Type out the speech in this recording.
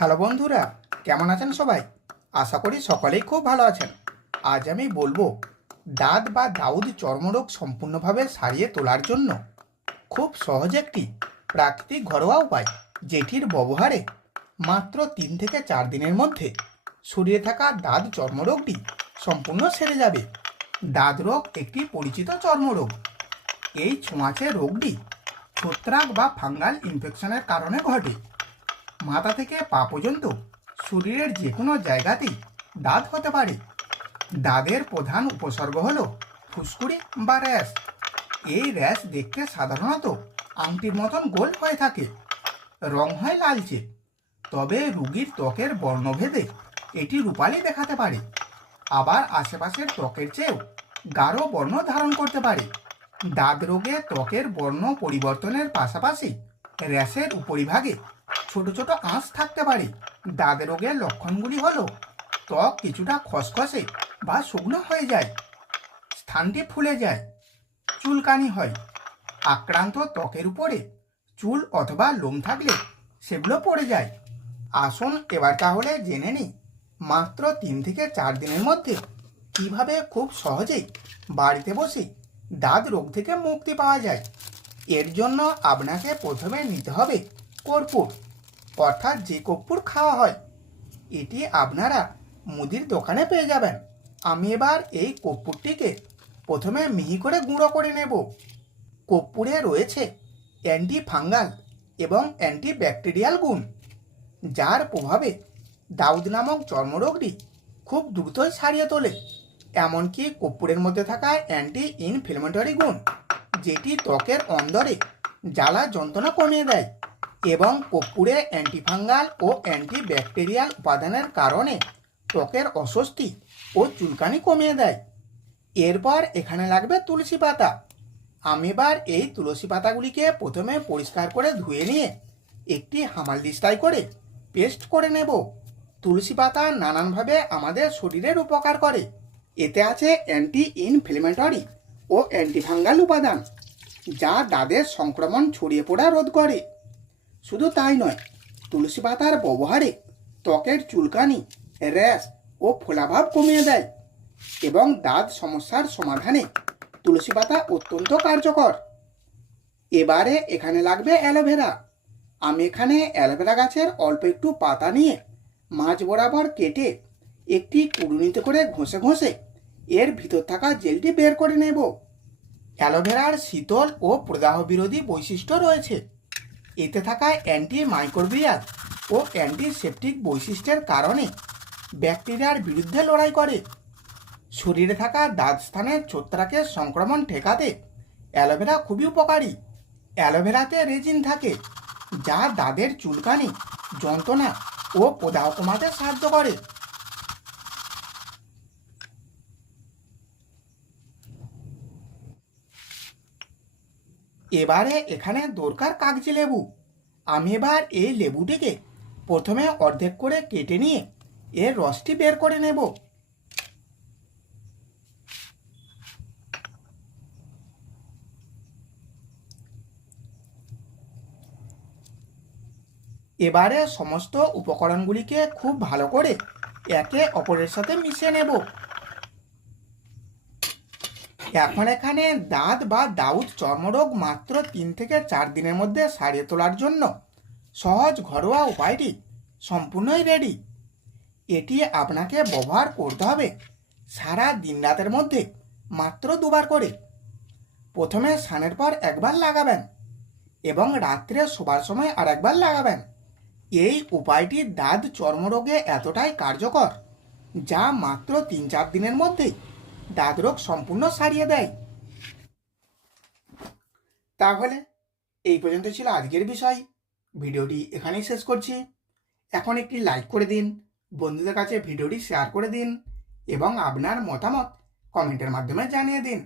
Hello বন্ধুরা, কেমন আছেন সবাই? আশা করি সকলেই খুব ভালো আছেন। আজ আমি বলব, দাঁত বা দাউদ চর্মরোগ সম্পূর্ণভাবে সারিয়ে তোলার জন্য খুব সহজ একটি প্রাকৃতিক ঘরোয়া উপায়, যেটির ব্যবহারে মাত্র তিন থেকে চার দিনের মধ্যে শরীরে থাকা দাঁত চর্মরোগটি সম্পূর্ণ সেরে যাবে। দাঁত রোগ একটি পরিচিত চর্মরোগ। এই ছোঁয়াচে রোগটি ছত্রাক বা ফাঙ্গাল ইনফেকশনের কারণে ঘটে। মাথা থেকে পা পর্যন্ত শরীরের যে কোনো জায়গাতেই দাঁত হতে পারে। দাঁতের প্রধান উপসর্গ হল ফুসকুড়ি বা র্যাশ। এই র্যাশ দেখতে সাধারণত আংটির মতন গোল হয়ে থাকে, রং হয় লালচে। তবে রুগীর ত্বকের বর্ণভেদে এটি রূপালি দেখাতে পারে। আবার আশেপাশের ত্বকের চেয়েও গাঢ় বর্ণ ধারণ করতে পারে। দাঁত রোগে ত্বকের বর্ণ পরিবর্তনের পাশাপাশি র্যাশের উপরিভাগে ছোট ছোট আঁশ থাকতে পারে। দাঁত রোগের লক্ষণগুলি হলো ত্বক কিছুটা খসখসে বা শুকনো হয়ে যায়, স্থানটি ফুলে যায়, চুলকানি হয়। আক্রান্ত ত্বকের উপরে চুল অথবা লোম থাকলে সেগুলো পড়ে যায়। আসুন এবার তাহলে জেনে নিই মাত্র তিন থেকে চার দিনের মধ্যে কীভাবে খুব সহজেই বাড়িতে বসে দাঁত রোগ থেকে মুক্তি পাওয়া যায়। এর জন্য আপনাকে প্রথমে নিতে হবে কর্পূর। অর্থাৎ যে কর্পূর খাওয়া হয়, এটি আপনারা মুদির দোকানে পেয়ে যাবেন। আমি এবার এই কর্পূরটিকে প্রথমে মিহি করে গুঁড়ো করে নেব। কর্পূরে রয়েছে অ্যান্টি ফাঙ্গাল এবং অ্যান্টি ব্যাকটেরিয়াল গুণ, যার প্রভাবে দাউদ নামক চর্মরোগটি খুব দ্রুতই সারিয়ে তোলে, এমনকি কর্পূরের মধ্যে থাকা অ্যান্টি ইনফ্লেমেটরি গুণ, যেটি ত্বকের অন্দরে জ্বালা যন্ত্রণা কমিয়ে দেয়। এবং কর্পূরে অ্যান্টিফাঙ্গাল ও অ্যান্টি ব্যাকটেরিয়াল উপাদানের কারণে ত্বকের অস্বস্তি ও চুলকানি কমিয়ে দেয়। এরপর এখানে লাগবে তুলসী পাতা। আমি এবার এই তুলসী পাতাগুলিকে প্রথমে পরিষ্কার করে ধুয়ে নিয়ে একটি হামাল দিস্তায় করে পেস্ট করে নেব। তুলসী পাতা নানানভাবে আমাদের শরীরের উপকার করে। এতে আছে অ্যান্টি ইনফ্লেমেটরি ও অ্যান্টিফাঙ্গাল উপাদান, যা দাঁতের সংক্রমণ ছড়িয়ে পড়া রোধ করে। শুধু তাই নয়, তুলসী পাতার ব্যবহারে ত্বকের চুলকানি, র্যাশ ও ফোলাভাব কমিয়ে দেয় এবং দাঁত সমস্যার সমাধানে তুলসী পাতা অত্যন্ত কার্যকর। এবারে এখানে লাগবে অ্যালোভেরা। আমি এখানে অ্যালোভেরা গাছের অল্প একটু পাতা নিয়ে মাঝ বরাবর কেটে একটি কুড়ুনিতে করে ঘষে ঘষে এর ভিতর থাকা জেলটি বের করে নেব। অ্যালোভেরার শীতল ও প্রদাহ বিরোধী বৈশিষ্ট্য রয়েছে। এতে থাকা অ্যান্টি মাইক্রোবিয়াল ও অ্যান্টিসেপটিক বৈশিষ্ট্যের কারণে ব্যাকটেরিয়ার বিরুদ্ধে লড়াই করে। শরীরে থাকা দাঁত স্থানে ছত্রাকের সংক্রমণ ঠেকাতে অ্যালোভেরা খুবই উপকারী। অ্যালোভেরাতে রেজিন থাকে, যা দাঁতের চুলকানি, যন্ত্রণা ও প্রদাহ কমাতে সাহায্য করে। এবারে এখানে দরকার কাগজি লেবু। আমি এবার এই লেবুটিকে প্রথমে অর্ধেক করে কেটে নিয়ে এর রসটি বের করে নেব। এবারে সমস্ত উপকরণগুলিকে খুব ভালো করে একে অপরের সাথে মিশিয়ে নেব। এখন এখানে দাঁত বা দাউদ চর্মরোগ মাত্র তিন থেকে চার দিনের মধ্যে সারিয়ে তোলার জন্য। সহজ, ঘরোয়া উপায়টি সম্পূর্ণই রেডি এটি আপনাকে ব্যবহার করতে হবে সারা দিন রাতের মধ্যে, মাত্র দুবার করে। প্রথমে স্নানের পর একবার লাগাবেন এবং রাত্রে শোবার সময় আর একবার লাগাবেন। এই উপায়টি দাঁত চর্মরোগে এতটাই কার্যকর যা মাত্র তিন চার দিনের মধ্যেই দাঁত রোগ সম্পূর্ণ সারিয়ে দেয়। তাহলে এই পর্যন্ত ছিল আজকের বিষয়। ভিডিওটি এখানেই শেষ করছি। এখন একটি লাইক করে দিন, বন্ধুদের কাছে ভিডিওটি শেয়ার করে দিন এবং আপনার মতামত কমেন্টের মাধ্যমে জানিয়ে দিন।